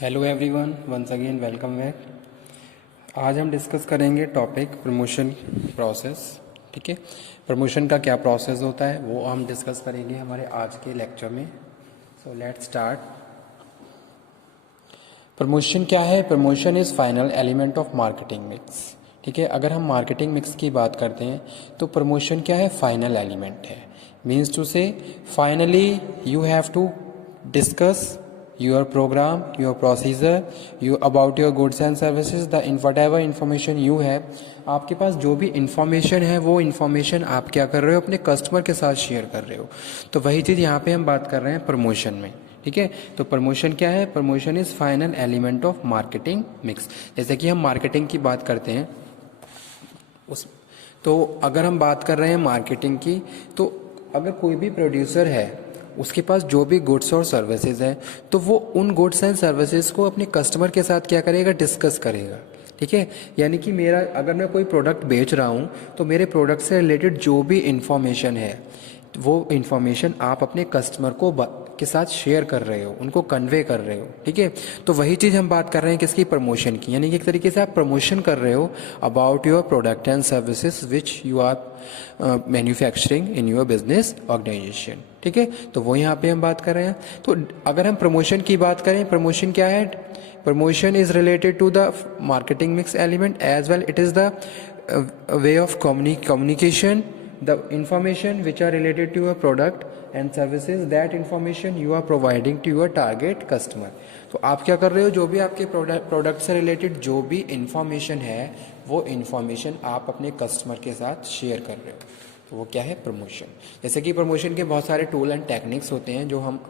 Hello everyone, once again welcome back. आज हम discuss करेंगे टॉपिक प्रमोशन प्रोसेस। ठीक है, प्रमोशन का क्या प्रोसेस होता है वो हम डिस्कस करेंगे हमारे आज के लेक्चर में। So let's start. प्रमोशन क्या है? Promotion is final element of marketing mix. ठीक है, अगर हम मार्केटिंग मिक्स की बात करते हैं तो प्रमोशन क्या है? फाइनल एलिमेंट है। Means to say finally you have to discuss your program, your procedure, you about your goods and services, the whatever information you have। आपके पास जो भी इंफॉर्मेशन है वो इंफॉर्मेशन आप क्या कर रहे हो? अपने कस्टमर के साथ शेयर कर रहे हो। तो वही चीज़ यहाँ पे हम बात कर रहे हैं प्रमोशन में। ठीक है, तो प्रमोशन क्या है? Promotion is final element of marketing mix. जैसे कि हम मार्केटिंग की बात करते हैं उस तो अगर हम बात कर रहे हैं मार्केटिंग की, तो अगर कोई भी प्रोड्यूसर है उसके पास जो भी गुड्स और सर्विसेज हैं तो वो उन गुड्स एंड सर्विसेज को अपने कस्टमर के साथ क्या करेगा? डिस्कस करेगा। ठीक है, यानी कि मेरा अगर मैं कोई प्रोडक्ट बेच रहा हूँ तो मेरे प्रोडक्ट से रिलेटेड जो भी इंफॉर्मेशन है वो इंफॉर्मेशन आप अपने कस्टमर को के साथ शेयर कर रहे हो, उनको कन्वे कर रहे हो। ठीक है, तो वही चीज़ हम बात कर रहे हैं किसकी? प्रमोशन की। यानी कि एक तरीके से आप प्रमोशन कर रहे हो about your product and services which you are manufacturing in your business organisation. ठीक है, तो वो यहाँ पे हम बात कर रहे हैं। तो अगर हम प्रमोशन की बात करें, प्रमोशन क्या है? Promotion is related to the marketing mix element as well it is the way of communication, the information which are related to your product and services, that information you are providing to your target customer। तो आप क्या कर रहे हो? जो भी आपके product से रिलेटेड जो भी इंफॉर्मेशन है वो इंफॉर्मेशन आप अपने कस्टमर के साथ शेयर कर रहे हो। तो वो क्या है? प्रमोशन। जैसे कि प्रमोशन के बहुत सारे टूल एंड टेक्निक्स होते हैं जो हम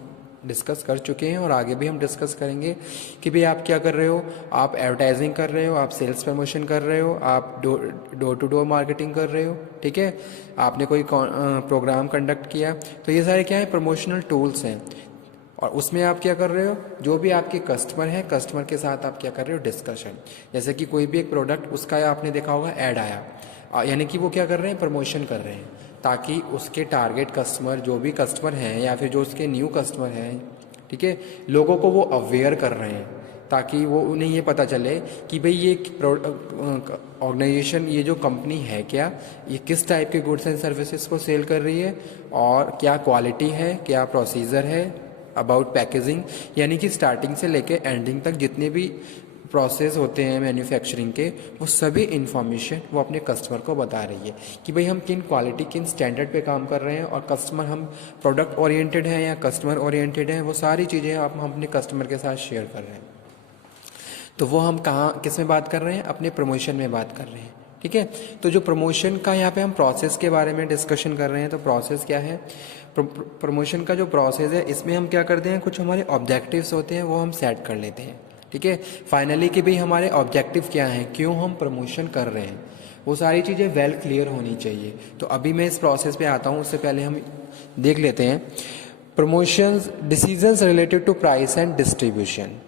डिस्कस कर चुके हैं और आगे भी हम डिस्कस करेंगे कि भाई आप क्या कर रहे हो? आप एडवर्टाइजिंग कर रहे हो, आप सेल्स प्रमोशन कर रहे हो, आप डोर टू डोर मार्केटिंग कर रहे हो। ठीक है, आपने कोई प्रोग्राम कंडक्ट किया, तो ये सारे क्या है? प्रमोशनल टूल्स हैं। और उसमें आप क्या कर रहे हो? जो भी आपके कस्टमर हैं, कस्टमर के साथ आप क्या कर रहे हो? डिस्कशन। जैसे कि कोई भी एक प्रोडक्ट उसका आपने देखा होगा ऐड आया, यानी कि वो क्या कर रहे हैं? प्रमोशन कर रहे हैं, ताकि उसके टारगेट कस्टमर जो भी कस्टमर हैं या फिर जो उसके न्यू कस्टमर हैं, ठीक है, लोगों को वो अवेयर कर रहे हैं ताकि वो उन्हें ये पता चले कि भाई ये ऑर्गेनाइजेशन, ये जो कंपनी है क्या, ये किस टाइप के गुड्स एंड सर्विसेज को सेल कर रही है और क्या क्वालिटी है, क्या प्रोसीजर है, अबाउट पैकेजिंग। यानी कि स्टार्टिंग से लेके एंडिंग तक जितने भी प्रोसेस होते हैं मैन्युफैक्चरिंग के, वो सभी इंफॉर्मेशन वो अपने कस्टमर को बता रही है कि भाई हम किन क्वालिटी, किन स्टैंडर्ड पे काम कर रहे हैं और कस्टमर, हम प्रोडक्ट ओरिएंटेड हैं या कस्टमर ओरिएंटेड हैं, वो सारी चीज़ें हम अपने कस्टमर के साथ शेयर कर रहे हैं। तो वो हम कहाँ, किस में बात कर रहे हैं? अपने प्रमोशन में बात कर रहे हैं। ठीक है, तो जो प्रमोशन का यहाँ पे हम प्रोसेस के बारे में डिस्कशन कर रहे हैं, तो प्रोसेस क्या है? प्रमोशन का जो प्रोसेस है इसमें हम क्या करते हैं? कुछ हमारे ऑब्जेक्टिव्स होते हैं वो हम सेट कर लेते हैं। ठीक है, फाइनली कि भाई हमारे ऑब्जेक्टिव क्या हैं, क्यों हम प्रमोशन कर रहे हैं, वो सारी चीज़ें वेल क्लियर होनी चाहिए। तो अभी मैं इस प्रोसेस पे आता हूँ, उससे पहले हम देख लेते हैं promotions decisions related to price and distribution.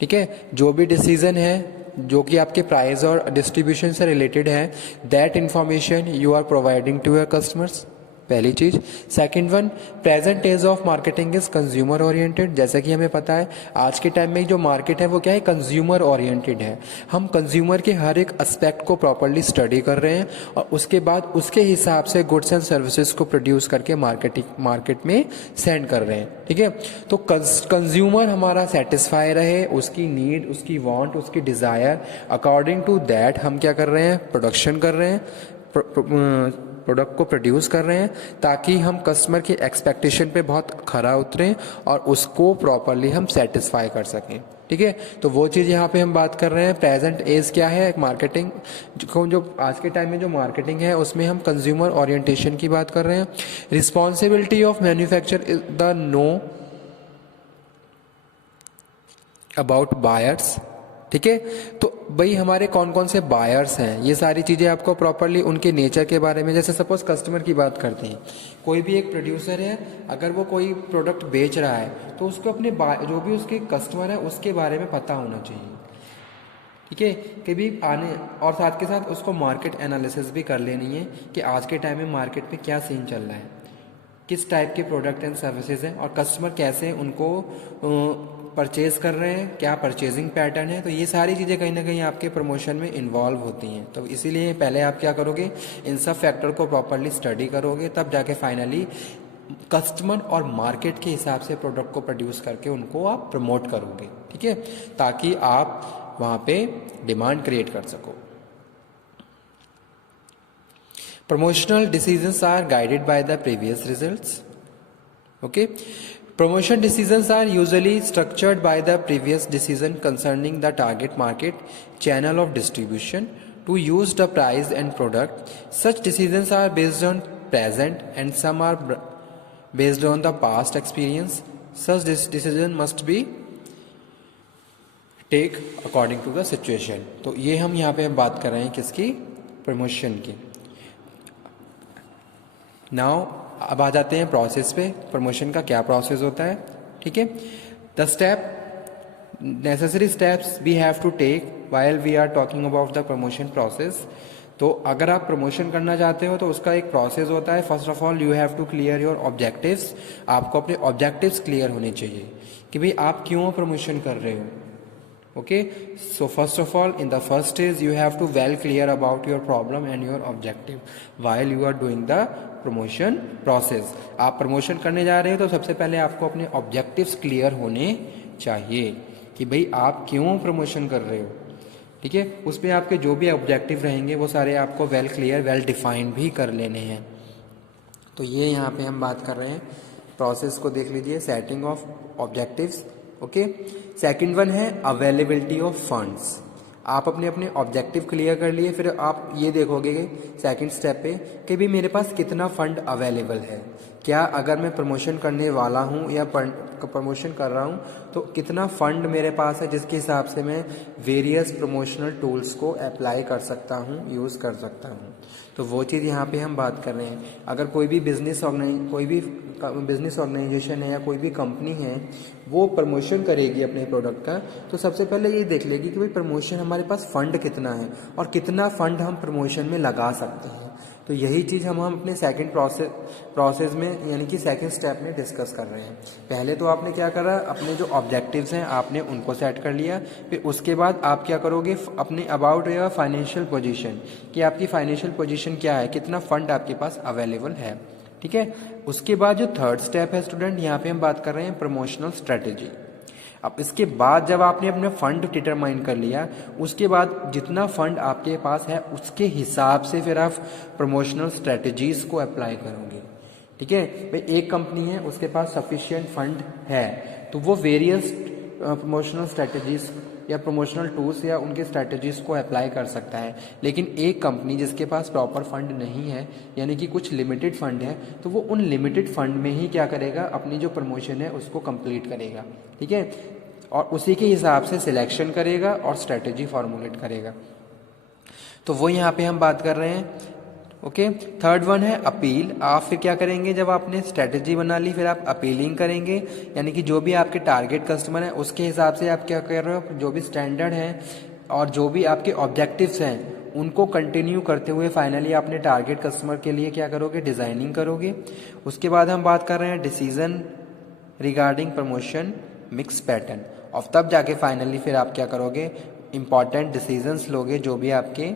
ठीक है, जो भी डिसीजन है जो कि आपके प्राइस और डिस्ट्रीब्यूशन से रिलेटेड है, that information you are providing to your customers, पहली चीज। Second one, present age of marketing is consumer oriented. जैसा कि हमें पता है आज के टाइम में जो मार्केट है वो क्या है? कंज्यूमर ओरिएंटेड है। हम कंज्यूमर के हर एक एस्पेक्ट को प्रॉपर्ली स्टडी कर रहे हैं और उसके बाद उसके हिसाब से गुड्स एंड सर्विसेज को प्रोड्यूस करके मार्केट में सेंड कर रहे हैं। ठीक है, तो कंज्यूमर हमारा सेटिस्फाई रहे, उसकी नीड, उसकी वांट, उसकी डिज़ायर, अकॉर्डिंग टू दैट हम क्या कर रहे हैं? प्रोडक्शन कर रहे हैं, प्रोडक्ट को प्रोड्यूस कर रहे हैं, ताकि हम कस्टमर की एक्सपेक्टेशन पे बहुत खरा उतरें और उसको प्रॉपरली हम सेटिस्फाई कर सकें। ठीक है, तो वो चीज़ यहाँ पे हम बात कर रहे हैं। प्रेजेंट एज क्या है? मार्केटिंग जो आज के टाइम में जो मार्केटिंग है उसमें हम कंज्यूमर ओरिएंटेशन की बात कर रहे हैं। Responsibility of manufacture is the know about buyers. ठीक है, तो भाई हमारे कौन कौन से बायर्स हैं, ये सारी चीज़ें आपको प्रॉपरली उनके नेचर के बारे में, जैसे सपोज कस्टमर की बात करते हैं, कोई भी एक प्रोड्यूसर है, अगर वो कोई प्रोडक्ट बेच रहा है तो उसको अपने जो भी उसके कस्टमर है उसके बारे में पता होना चाहिए। ठीक है, कभी आने और साथ के साथ उसको मार्केट एनालिसिस भी कर लेनी है कि आज के टाइम में मार्केट में क्या सीन चल रहा है, किस टाइप के प्रोडक्ट एंड सर्विसेज हैं और कस्टमर कैसे उनको परचेज कर रहे हैं, क्या परचेजिंग पैटर्न है, तो ये सारी चीज़ें कहीं ना कहीं आपके प्रमोशन में इन्वॉल्व होती हैं। तो इसीलिए पहले आप क्या करोगे, इन सब फैक्टर को प्रॉपरली स्टडी करोगे, तब जाके फाइनली कस्टमर और मार्केट के हिसाब से प्रोडक्ट को प्रोड्यूस करके उनको आप प्रमोट करोगे, ठीक है, ताकि आप वहाँ पे डिमांड क्रिएट कर सको। Promotional decisions are guided by the previous results. Okay. Promotion decisions are usually structured by the previous decision concerning the target market, channel of distribution, to use the price and product. Such decisions are based on present and some are based on the past experience. Such decision must be take according to the situation. तो ये हम यहाँ पे बात कर रहे हैं किसकी, प्रमोशन की। नाउ अब आ जाते हैं प्रोसेस पे, प्रमोशन का क्या प्रोसेस होता है, ठीक है। The step necessary steps we have to take while we are talking about the promotion process. तो अगर आप प्रमोशन करना चाहते हो तो उसका एक प्रोसेस होता है। First of all you have to clear your objectives. आपको अपने ऑब्जेक्टिव्स क्लियर होने चाहिए कि भाई आप क्यों प्रमोशन कर रहे हो। Okay, so first of all, in the first stage, you have to well clear about your problem and your objective while you are doing the promotion process. आप प्रमोशन करने जा रहे हो तो सबसे पहले आपको अपने ऑब्जेक्टिव्स क्लियर होने चाहिए कि भाई आप क्यों प्रमोशन कर रहे हो, ठीक है। उस पर आपके जो भी ऑब्जेक्टिव रहेंगे वो सारे आपको वेल क्लियर, वेल डिफाइंड भी कर लेने हैं। तो ये यहाँ पे हम बात कर रहे हैं, प्रोसेस को देख लीजिए, setting of objectives. Okay, second one है अवेलेबिलिटी ऑफ फंड्स। आप अपने अपने ऑब्जेक्टिव क्लियर कर लिए, फिर आप ये देखोगे सेकंड स्टेप पे कि भी मेरे पास कितना फंड अवेलेबल है। क्या अगर मैं प्रमोशन करने वाला हूँ या प्रमोशन कर रहा हूँ तो कितना फंड मेरे पास है जिसके हिसाब से मैं वेरियस प्रमोशनल टूल्स को अप्लाई कर सकता हूँ, यूज़ कर सकता हूँ। तो वो चीज़ यहाँ पे हम बात कर रहे हैं। अगर कोई भी बिजनेस ऑर्गेनाइजेशन है या कोई भी कंपनी है वो प्रमोशन करेगी अपने प्रोडक्ट का, तो सबसे पहले ये देख लेगी कि भाई प्रमोशन हमारे पास फंड कितना है और कितना फंड हम प्रमोशन में लगा सकते हैं। तो यही चीज़ हम अपने सेकंड प्रोसेस में यानी कि सेकंड स्टेप में डिस्कस कर रहे हैं। पहले तो आपने क्या करा, अपने जो ऑब्जेक्टिव्स हैं आपने उनको सेट कर लिया। फिर उसके बाद आप क्या करोगे, अपने अबाउट योर फाइनेंशियल पोजीशन, कि आपकी फाइनेंशियल पोजीशन क्या है, कितना फंड आपके पास अवेलेबल है, ठीक है। उसके बाद जो थर्ड स्टेप है स्टूडेंट, यहाँ पे हम बात कर रहे हैं प्रमोशनल स्ट्रेटेजी। अब इसके बाद जब आपने अपने फंड डिटरमाइन कर लिया, उसके बाद जितना फंड आपके पास है उसके हिसाब से फिर आप प्रमोशनल स्ट्रेटजीज को अप्लाई करोगे, ठीक है। भाई एक कंपनी है उसके पास सफिशिएंट फंड है तो वो वेरियस प्रमोशनल स्ट्रेटजीज या प्रमोशनल टूल्स या उनके स्ट्रेटजीज को अप्लाई कर सकता है। लेकिन एक कंपनी जिसके पास प्रॉपर फंड नहीं है, यानी कि कुछ लिमिटेड फंड है, तो वो उन लिमिटेड फंड में ही क्या करेगा, अपनी जो प्रमोशन है उसको कंप्लीट करेगा, ठीक है। और उसी के हिसाब से सिलेक्शन करेगा और स्ट्रेटजी फॉर्मुलेट करेगा। तो वो यहाँ पे हम बात कर रहे हैं। ओके, थर्ड वन है अपील। आप फिर क्या करेंगे, जब आपने स्ट्रेटजी बना ली फिर आप अपीलिंग करेंगे, यानी कि जो भी आपके टारगेट कस्टमर है उसके हिसाब से आप क्या कर रहे हो, जो भी स्टैंडर्ड है और जो भी आपके ऑब्जेक्टिव्स हैं उनको कंटिन्यू करते हुए फाइनली आपने टारगेट कस्टमर के लिए क्या करोगे, डिजाइनिंग करोगे। उसके बाद हम बात कर रहे हैं decision regarding promotion mix pattern, और तब जाके फाइनली फिर आप क्या करोगे, इंपॉर्टेंट डिसीजंस लोगे जो भी आपके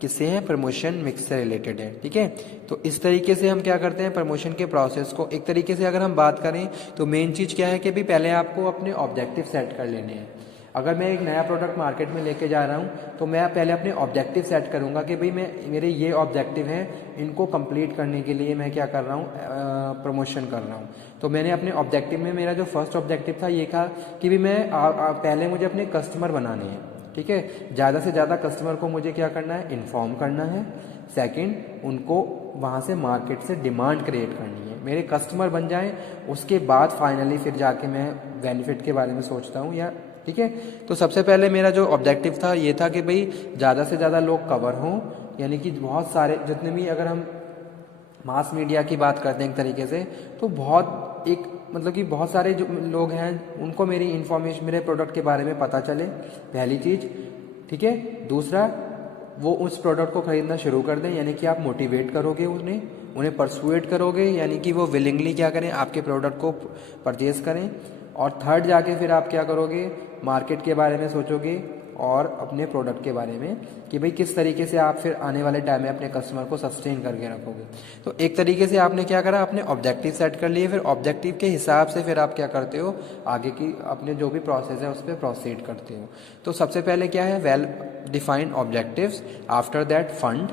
किससे हैं, प्रमोशन मिक्स से रिलेटेड है, ठीक है। तो इस तरीके से हम क्या करते हैं, प्रमोशन के प्रोसेस को एक तरीके से अगर हम बात करें तो मेन चीज़ क्या है कि भी पहले आपको अपने ऑब्जेक्टिव सेट कर लेने हैं। अगर मैं एक नया प्रोडक्ट मार्केट में लेके जा रहा हूँ तो मैं पहले अपने ऑब्जेक्टिव सेट करूँगा कि भाई मेरे ये ऑब्जेक्टिव है, इनको कंप्लीट करने के लिए मैं क्या कर रहा हूँ, प्रमोशन कर रहा हूँ। तो मैंने अपने ऑब्जेक्टिव में, मेरा जो फर्स्ट ऑब्जेक्टिव था ये था कि भी मैं पहले मुझे अपने कस्टमर बनाने हैं, ठीक है। ज़्यादा से ज़्यादा कस्टमर को मुझे क्या करना है, इन्फॉर्म करना है। सेकंड, उनको वहाँ से मार्केट से डिमांड क्रिएट करनी है, मेरे कस्टमर बन जाएं, उसके बाद फाइनली फिर जाके मैं बेनिफिट के बारे में सोचता हूँ, या ठीक है। तो सबसे पहले मेरा जो ऑब्जेक्टिव था ये था कि भाई ज़्यादा से ज़्यादा लोग कवर हों, यानी कि बहुत सारे जितने भी, अगर हम मास मीडिया की बात करते हैं एक तरीके से, तो बहुत एक मतलब कि बहुत सारे जो लोग हैं उनको मेरी इन्फॉर्मेशन, मेरे प्रोडक्ट के बारे में पता चले, पहली चीज़, ठीक है। दूसरा, वो उस प्रोडक्ट को खरीदना शुरू कर दें, यानी कि आप मोटिवेट करोगे उन्हें उन्हें परसुएट करोगे, यानी कि वो विलिंगली क्या करें, आपके प्रोडक्ट को परचेज करें। और थर्ड जाके फिर आप क्या करोगे, मार्केट के बारे में सोचोगे और अपने प्रोडक्ट के बारे में कि भाई किस तरीके से आप फिर आने वाले टाइम में अपने कस्टमर को सस्टेन करके रखोगे। तो एक तरीके से आपने क्या करा, अपने ऑब्जेक्टिव सेट कर लिए, फिर ऑब्जेक्टिव के हिसाब से फिर आप क्या करते हो, आगे की अपने जो भी प्रोसेस है उस पर प्रोसीड करते हो। तो सबसे पहले क्या है, well defined objectives, after that fund,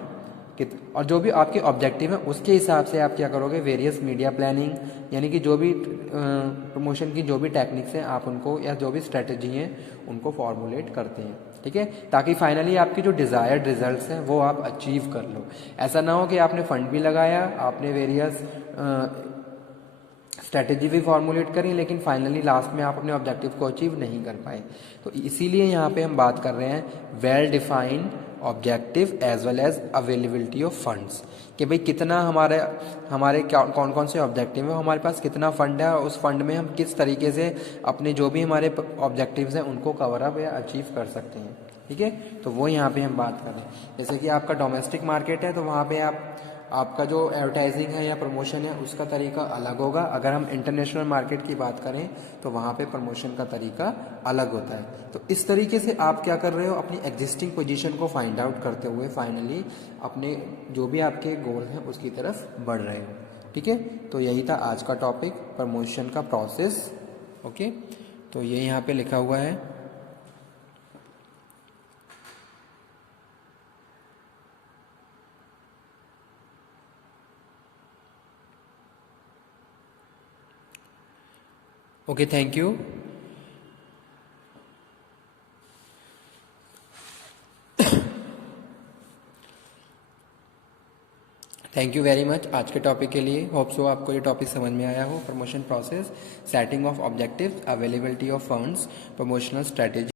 और जो भी आपके ऑब्जेक्टिव है उसके हिसाब से आप क्या करोगे, वेरियस मीडिया प्लानिंग, यानी कि जो भी प्रमोशन की जो भी टेक्निक्स हैं आप उनको, या जो भी स्ट्रेटजी हैं उनको फॉर्मुलेट करते हैं, ठीक है, ताकि फाइनली आपकी जो डिज़ायर्ड रिजल्ट्स हैं वो आप अचीव कर लो। ऐसा ना हो कि आपने फंड भी लगाया, आपने वेरियस स्ट्रैटेजी भी फॉर्मुलेट करी, लेकिन फाइनली लास्ट में आप अपने ऑब्जेक्टिव को अचीव नहीं कर पाए। तो इसीलिए यहाँ पे हम बात कर रहे हैं well defined objective as well as availability of funds, कि भाई कितना हमारे क्या कौन कौन से ऑब्जेक्टिव है, हमारे पास कितना फंड है, और उस फंड में हम किस तरीके से अपने जो भी हमारे ऑब्जेक्टिव्स हैं उनको कवर अप या अचीव कर सकते हैं, ठीक है। तो वो यहाँ पे हम बात कर रहे हैं। जैसे कि आपका डोमेस्टिक मार्केट है तो वहाँ पे आपका जो एडवर्टाइजिंग है या प्रमोशन है उसका तरीका अलग होगा। अगर हम इंटरनेशनल मार्केट की बात करें तो वहाँ पे प्रमोशन का तरीका अलग होता है। तो इस तरीके से आप क्या कर रहे हो, अपनी एग्जिस्टिंग पोजीशन को फाइंड आउट करते हुए फाइनली अपने जो भी आपके गोल हैं उसकी तरफ बढ़ रहे हो, ठीक है। तो यही था आज का टॉपिक, प्रमोशन का प्रोसेस। ओके, तो ये यहाँ पे लिखा हुआ है। Okay, thank you. Thank you very much आज के टॉपिक के लिए। होप सो आपको ये टॉपिक समझ में आया हो। Promotion process, setting of objectives, availability of funds, promotional strategy.